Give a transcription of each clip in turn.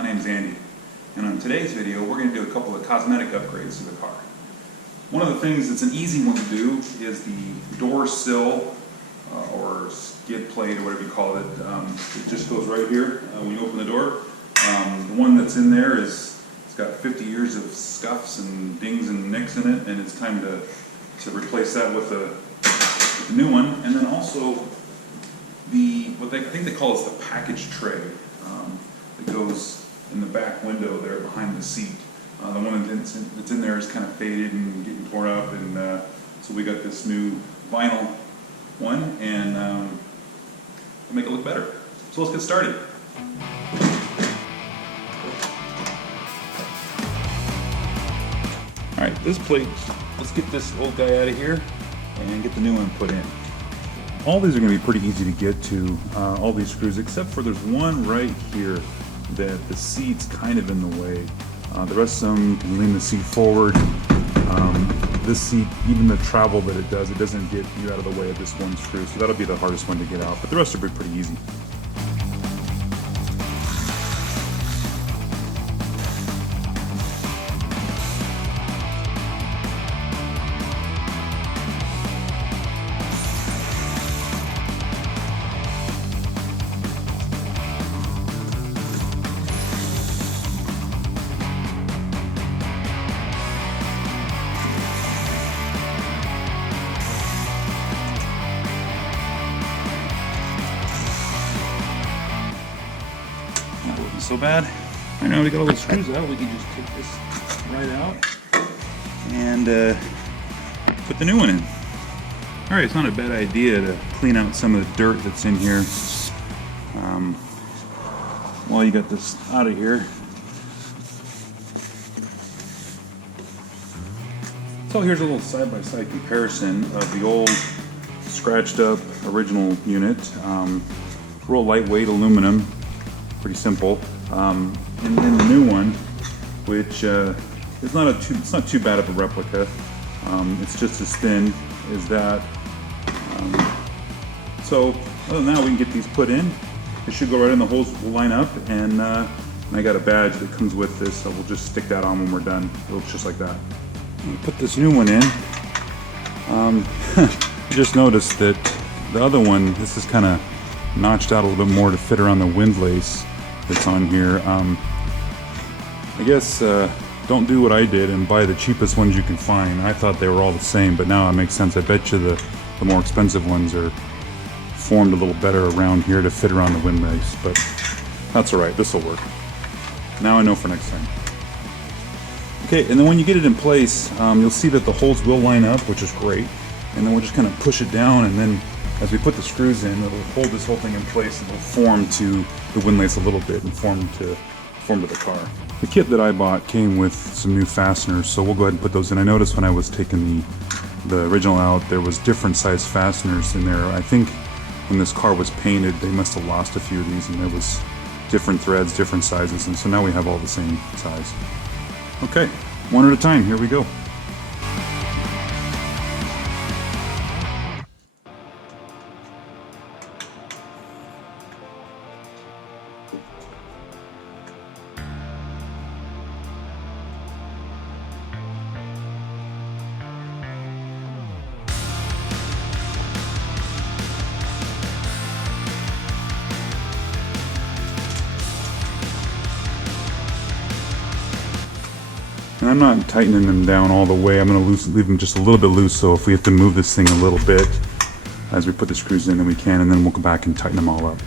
my name is Andy, and on today's video we're going to do a couple of cosmetic upgrades to the car. One of the things that's an easy one to do is the door sill or skid plate or whatever you call it. It just goes right here when you open the door. The one that's in there it's got 50 years of scuffs and dings and nicks in it, and it's time to replace that with a new one. And then also what I think they call is the package tray that goes in the back window there behind the seat. The one that's in there is kind of faded and getting torn up, and so we got this new vinyl one, and to make it look better. So let's get started. Alright, this plate, let's get this old guy out of here and get the new one put in. All these are going to be pretty easy to get to, all these screws, except for there's one right here that the seat's kind of in the way. The rest of them can lean the seat forward. This seat, even the travel that it doesn't get you out of the way of this one screw, so that'll be the hardest one to get out, but the rest will be pretty easy. So bad. Right now we got all the screws out, we can just take this right out and put the new one in. Alright, it's not a bad idea to clean out some of the dirt that's in here while you got this out of here. So here's a little side-by-side comparison of the old scratched up original unit. Real lightweight aluminum, pretty simple. And then the new one, which is not too bad of a replica. It's just as thin as that. So other than that, we can get these put in. It should go right in, the holes will line up, and I got a badge that comes with this, so we'll just stick that on when we're done. It looks just like that. Put this new one in. I just noticed that the other one, this is kind of notched out a little bit more to fit around the windlace that's on here. I guess don't do what I did and buy the cheapest ones you can find. I thought they were all the same, but now it makes sense. I bet you the more expensive ones are formed a little better around here to fit around the windlace, but that's alright, this will work. Now I know for next time. Okay, and then when you get it in place, you'll see that the holes will line up, which is great, and then we'll just kind of push it down, and then as we put the screws in, it'll hold this whole thing in place, and it'll form to the windlace a little bit and form to the car. The kit that I bought came with some new fasteners, so we'll go ahead and put those in. I noticed when I was taking the original out, there was different size fasteners in there. I think when this car was painted, they must have lost a few of these, and there was different threads, different sizes, and so now we have all the same size. Okay, one at a time, here we go. And I'm not tightening them down all the way. I'm going to leave them just a little bit loose, so if we have to move this thing a little bit as we put the screws in, then we can, and then we'll go back and tighten them all up.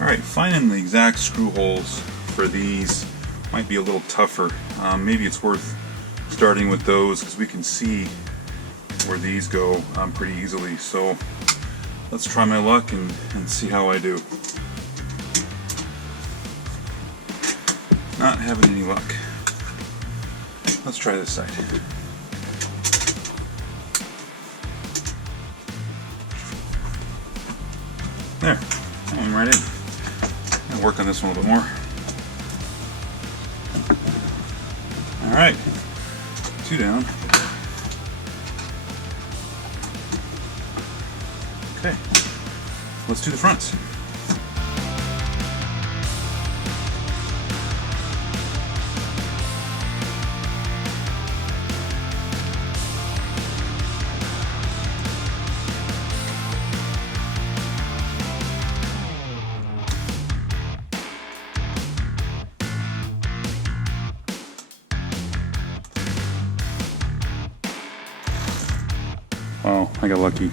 Alright, finding the exact screw holes for these might be a little tougher. Maybe it's worth starting with those, because we can see where these go pretty easily. So let's try my luck and see how I do. Not having any luck. Let's try this side. There, that went right in. I'll work on this one a little bit more. Alright, 2 down. Okay, let's do the fronts. Wow, I got lucky.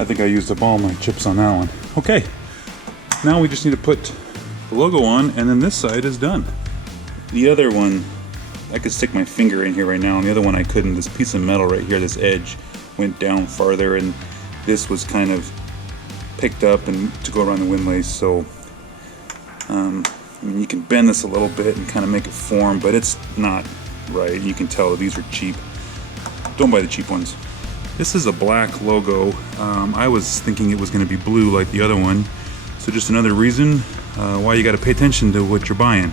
I think I used up all my chips on that one. Okay, now we just need to put the logo on, and then this side is done. The other one, I could stick my finger in here right now, and the other one I couldn't. This piece of metal right here, this edge, went down farther, and this was kind of picked up and to go around the windlace, so I mean, you can bend this a little bit and kind of make it form, but it's not right. You can tell these are cheap. Don't buy the cheap ones. This is a black logo. I was thinking it was going to be blue like the other one, so just another reason why you got to pay attention to what you're buying.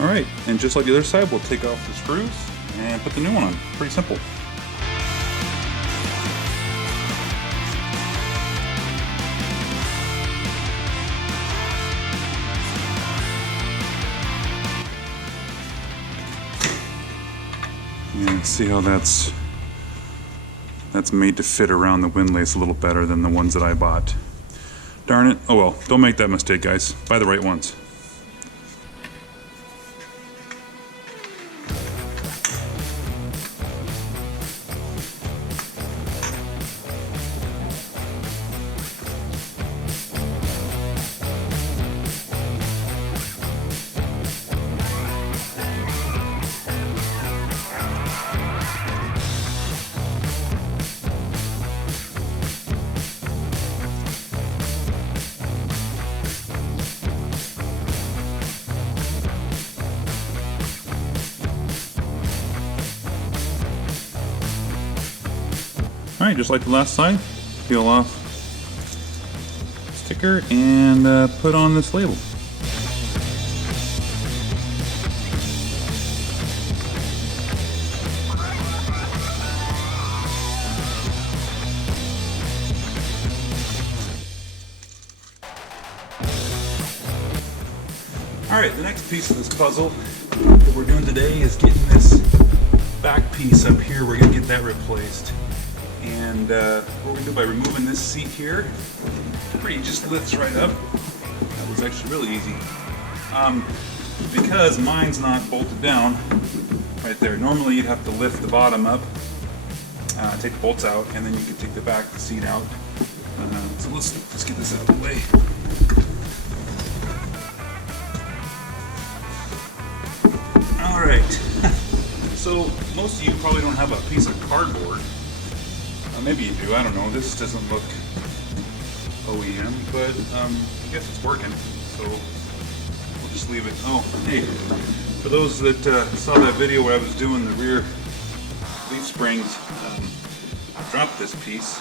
Alright, and just like the other side, we'll take off the screws and put the new one on. Pretty simple. Yeah, see how that's made to fit around the windlace a little better than the ones that I bought. Darn it. Oh well, don't make that mistake, guys. Buy the right ones. Alright, just like the last side, peel off sticker and put on this label. Alright, the next piece of this puzzle that we're doing today is getting this back piece up here. We're going to get that replaced. And what we're going to do by removing this seat here, it just lifts right up. That was actually really easy. Because mine's not bolted down right there. Normally you'd have to lift the bottom up, take the bolts out, and then you could take the back seat out. So let's get this out of the way. Alright, so most of you probably don't have a piece of cardboard. Maybe you do, I don't know. This doesn't look OEM, but I guess it's working, so we'll just leave it. Oh, hey, for those that saw that video where I was doing the rear leaf springs, I dropped this piece,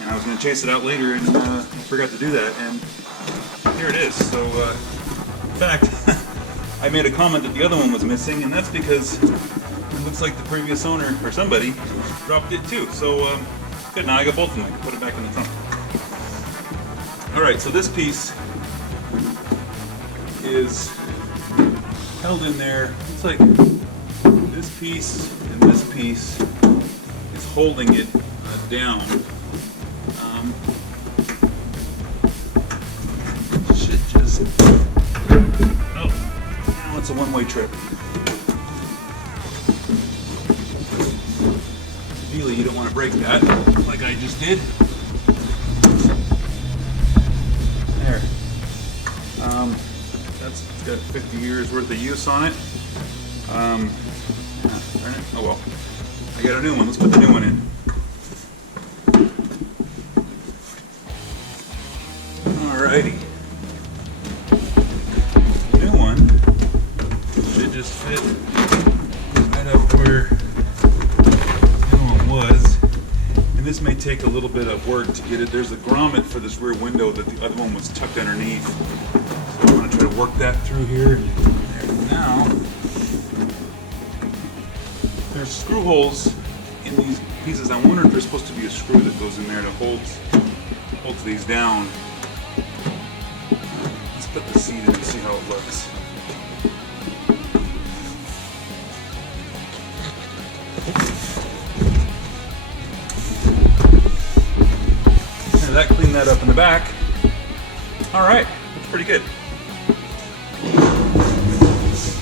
and I was going to chase it out later, and I forgot to do that, and here it is. So, in fact, I made a comment that the other one was missing, and that's because it looks like the previous owner, or somebody, dropped it too. So, good, now I got both of them. I can put it back in the trunk. Alright, so this piece is held in there. It's like this piece and this piece is holding it down. Should just... Oh, now it's a one-way trip. Ideally, you don't want to break that, like I just did. There. It's got 50 years worth of use on it. Oh well. I got a new one. Let's put the new one in. Alrighty. The new one should just fit right up where was, And this may take a little bit of work to get it. There's a grommet for this rear window that the other one was tucked underneath. So I'm going to try to work that through here. And now, there's screw holes in these pieces. I wonder if there's supposed to be a screw that goes in there that holds these down. Let's put the seat in and see how it looks. And that cleaned that up in the back. All right, that's pretty good.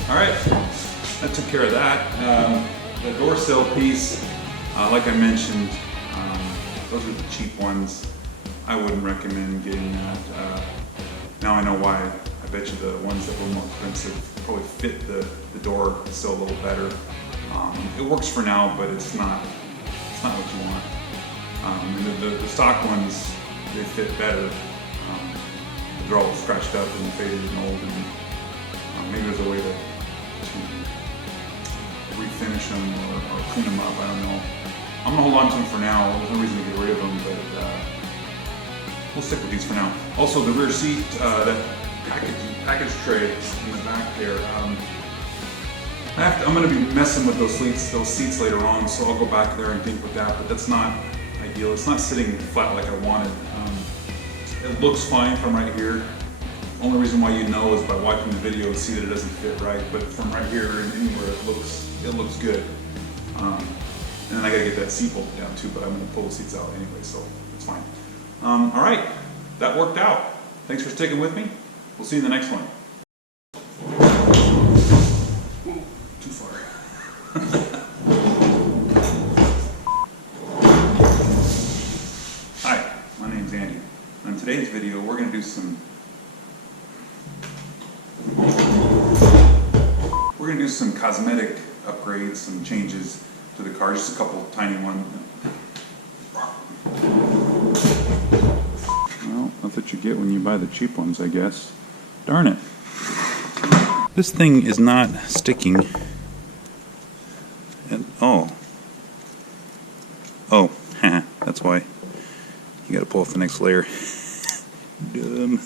All right, that took care of that. The door sill piece, like I mentioned, those are the cheap ones. I wouldn't recommend getting that. Now I know why. I bet you the ones that were more expensive probably fit the door sill a little better. It works for now, but it's not what you want. The stock ones, they fit better. They're all scratched up and faded and old, and maybe there's a way to refinish them or clean them up. I don't know. I'm gonna hold on to them for now. There's no reason to get rid of them, but we'll stick with these for now. Also, the rear seat, that package tray in the back there. I'm going to be messing with those seats later on, so I'll go back there and think with that. But that's not ideal. It's not sitting flat like I wanted. It looks fine from right here. Only reason why you know is by watching the video and see that it doesn't fit right. But from right here and anywhere, it looks good. And then I gotta get that seat bolted down too, but I'm gonna pull the seats out anyway, so it's fine. All right, that worked out. Thanks for sticking with me. We'll see you in the next one. Ooh, too far. Hi, my name's Andy. In today's video, we're gonna do some cosmetic upgrades, some changes to the car, just a couple tiny ones. Well, that's what you get when you buy the cheap ones, I guess. Darn it. This thing is not sticking. And, oh, that's why. You gotta pull off the next layer. Dumb.